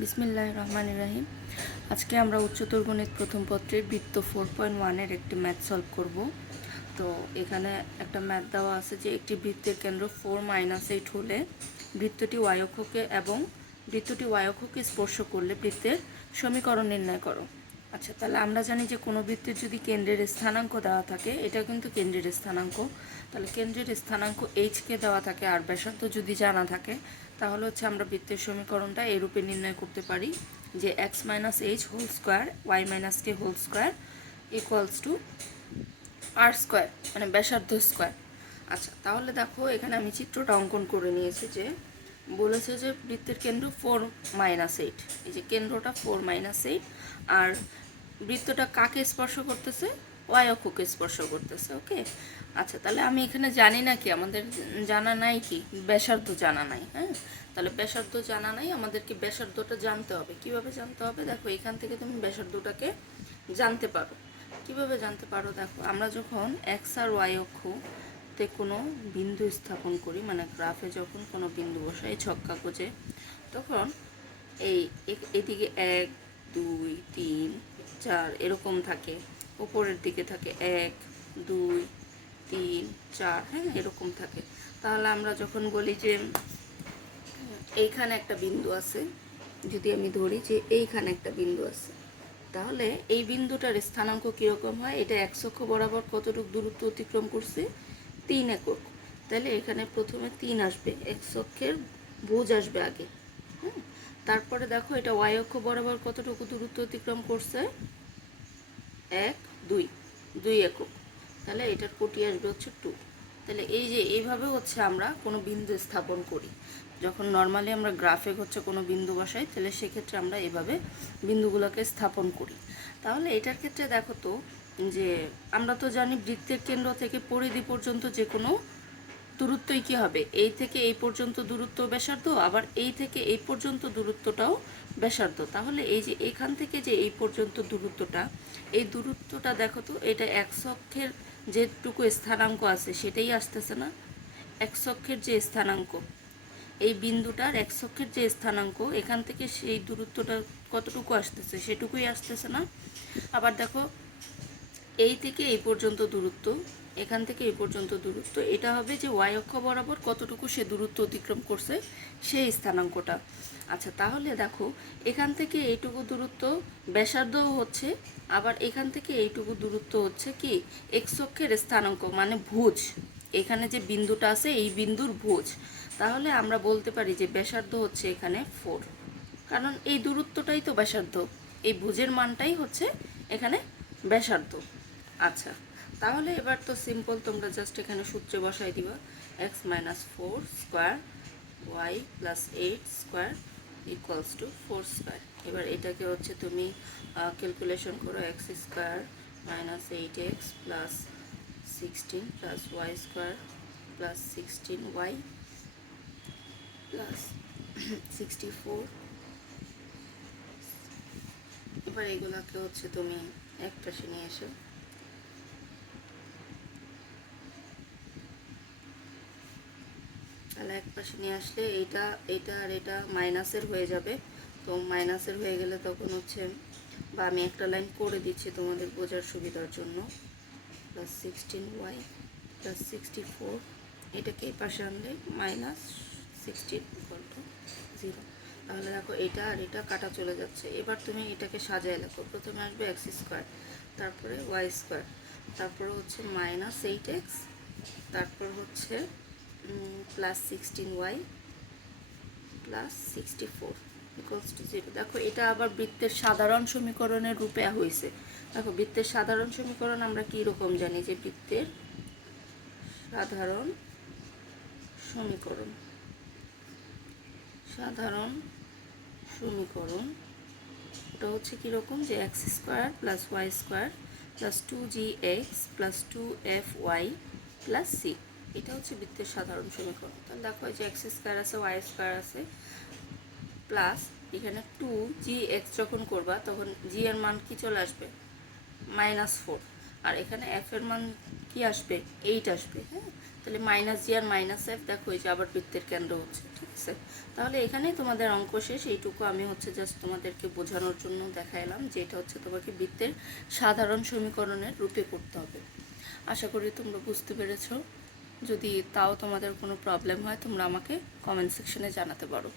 বিসমিল্লাহির রহমানির রহিম। আজকে আমরা উচ্চতর গণিত প্রথম পত্রের বৃত্ত 4.1-এর একটি ম্যাথ সলভ করব। তো এখানে একটা ম্যাথ দেওয়া আছে যে একটি বৃত্তের কেন্দ্র 4-8 হলে বৃত্তটি ওয়াই অক্ষকে স্পর্শ করলে বৃত্তের সমীকরণ নির্ণয় করো। আচ্ছা, তাহলে আমরা জানি যে কোনো বৃত্তের যদি কেন্দ্রের স্থানাঙ্ক দেওয়া থাকে, এটা কিন্তু কেন্দ্রের স্থানাঙ্ক, তাহলে কেন্দ্রের স্থানাঙ্ক এইচকে দেওয়া থাকে আর ব্যাসার্ধ যদি জানা থাকে, তাহলে হচ্ছে আমরা বৃত্তের সমীকরণটা এই রূপে নির্ণয় করতে পারি যে x minus h whole square y minus k whole square equals to r square, মানে ব্যাসার্ধ স্কোয়ার। আচ্ছা, তাহলে দেখো এখানে আমি চিত্রটা অঙ্কন করে নিয়েছি যে বলেছে যে বৃত্তের কেন্দ্র 4-8, এই যে কেন্দ্রটা 4-8 আর বৃত্তটা কাকে স্পর্শ করতেছে? ওয়াই অক্ষকে স্পর্শ করতেছে। ওকে, আচ্ছা, তাহলে আমি এখানে জানি না কি, আমাদের জানা নাই কি, ব্যাসার্ধ জানা নাই। হ্যাঁ, তাহলে ব্যাসার্ধ জানা নাই, আমাদেরকে ব্যাসার্ধটা জানতে হবে। কিভাবে জানতে হবে? দেখো এখান থেকে তুমি ব্যাসার্ধটাকে জানতে পারো। কিভাবে জানতে পারো? দেখো আমরা যখন এক্স আর ওয়াই অক্ষতে কোনো বিন্দু স্থাপন করি, মানে গ্রাফে যখন কোনো বিন্দু বসাই ছক কাগজে, তখন এইদিকে 1 2 3 4 এরকম থাকে, উপরের দিকে থাকে 1 2 3 4, হ্যাঁ এরকম থাকে। তাহলে আমরা যখন বলি যে এইখানে একটা বিন্দু আছে, যদি আমি ধরি যে এইখানে একটা বিন্দু আছে, তাহলে এই বিন্দুটার স্থানাঙ্ক কীরকম হয়? এটা এক্স অক্ষ বরাবর কতটুকু দূরত্ব অতিক্রম করছে? 3 একক। তাহলে এখানে প্রথমে 3 আসবে, এক্স অক্ষের ভুজ আসবে আগে। হ্যাঁ, তারপরে দেখো এটা ওয়াই অক্ষ বরাবর কতটুকু দূরত্ব অতিক্রম করছে? 1 2 একক। তাহলে এটার কোটি আসবে হচ্ছে 2। তাহলে এই যে এইভাবে হচ্ছে আমরা কোনো বিন্দু স্থাপন করি। যখন নর্মালি আমরা গ্রাফে হচ্ছে কোনো বিন্দু বসাই, তাহলে সেক্ষেত্রে আমরা এভাবে বিন্দুগুলোকে স্থাপন করি। তাহলে এটার ক্ষেত্রে দেখো তো যে আমরা তো জানি বৃত্তের কেন্দ্র থেকে পরিধি পর্যন্ত যে কোনো দূরত্বই কী হবে? এই থেকে এই পর্যন্ত দূরত্ব ব্যাসার্ধ, আবার এই থেকে এই পর্যন্ত দূরত্বটাও ব্যাসার্ধ। তাহলে এই যে এখান থেকে যে এই পর্যন্ত দূরত্বটা, এই দূরত্বটা দেখো তো, এটা এক্স অক্ষের যেটুকু স্থানাঙ্ক আছে সেটাই আসতেছে না? এক্স অক্ষের যে স্থানাঙ্ক, এই বিন্দুটার এক্স অক্ষের যে স্থানাঙ্ক, এখান থেকে সেই দূরত্বটা কতটুকু আসতেছে? সেটুকুই আসতেছে না? আবার দেখো এই থেকে এই পর্যন্ত দূরত্ব, এখান থেকে এই পর্যন্ত দূরত্ব, এটা হবে যে ওয়াই অক্ষ বরাবর কতটুকু সে দূরত্ব অতিক্রম করছে সেই স্থানাঙ্কটা। আচ্ছা, তাহলে দেখো এখান থেকে এইটুকু দূরত্ব ব্যাসার্ধ হচ্ছে, আবার এখান থেকে এইটুকু দূরত্ব হচ্ছে কি এক্স অক্ষের স্থানাঙ্ক, মানে ভুজ। এখানে যে বিন্দুটা আছে এই বিন্দুর ভুজ। তাহলে আমরা বলতে পারি যে ব্যাসার্ধ হচ্ছে এখানে 4, কারণ এই দূরত্বটাই তো ব্যাসার্ধ, এই ভুজের মানটাই হচ্ছে এখানে ব্যাসার্ধ। আচ্ছা, তাহলে এবার তো সিম্পল, তোমরা জাস্ট এখানে সূত্রে বসাই দিবা x minus 4 square y plus 8 square equals to 4 square. এবার এটাকে হচ্ছে তুমি ক্যালকুলেশন করো, x square minus 8x plus 16 plus y square plus 16y plus 64। এবার এগুলাকে হচ্ছে তুমি এক পাশে নিয়ে এসো। তাহলে এক পাশে নিয়ে আসলে এটা এটা আর এটা মাইনাসের হয়ে যাবে। তো মাইনাসের হয়ে গেলে তখন হচ্ছে, বা আমি একটা লাইন করে দিচ্ছি তোমাদের বোঝার সুবিধার জন্য, প্লাস 16y প্লাস 64, এটাকে এই পাশে আনলে মাইনাস 16 ইকুয়াল টু 0। তাহলে দেখো এটা আর এটা কাটা চলে যাচ্ছে। এবার তুমি এটাকে সাজায় লেখো, প্রথমে আসবে এক্স স্কোয়ার, তারপরে ওয়াই স্কোয়ার, তারপরে হচ্ছে মাইনাস 8x, তারপর হচ্ছে plus 16y plus 64 equals to 0। দেখো এটা আবার বৃত্তের সাধারণ সমীকরণের রূপে হয়েছে। দেখো বৃত্তের সাধারণ সমীকরণ আমরা কী রকম জানি, যে বৃত্তের সাধারণ সমীকরণ, এটা হচ্ছে কীরকম, যে x square plus y square plus 2gx plus 2fy plus c, এটা হচ্ছে বৃত্তের সাধারণ সমীকরণ। তাহলে দেখো যে এক্স স্কোয়ার আছে, ওয়াই স্কোয়ার আছে, প্লাস এখানে 2gx যখন করবা তখন জি এর মান কি চলে আসবে? -4। আর এখানে এফ এর মান কি আসবে? 8 আসবে। হ্যাঁ, তাহলে মাইনাস জি আর মাইনাস এফ, দেখো এই যে আবার বৃত্তের কেন্দ্র হচ্ছে, ঠিক আছে। তাহলে এখানেই তোমাদের অঙ্ক শেষ। এইটুকু আমি হচ্ছে জাস্ট তোমাদেরকে বোঝানোর জন্য দেখাইলাম যে এটা হচ্ছে তোমাকে বৃত্তের সাধারণ সমীকরণের রূপে করতে হবে। আশা করি তোমরা বুঝতে পেরেছো। যদি তাও তোমাদের কোনো প্রবলেম হয় তোমরা আমাকে কমেন্ট সেকশনে জানাতে পারো।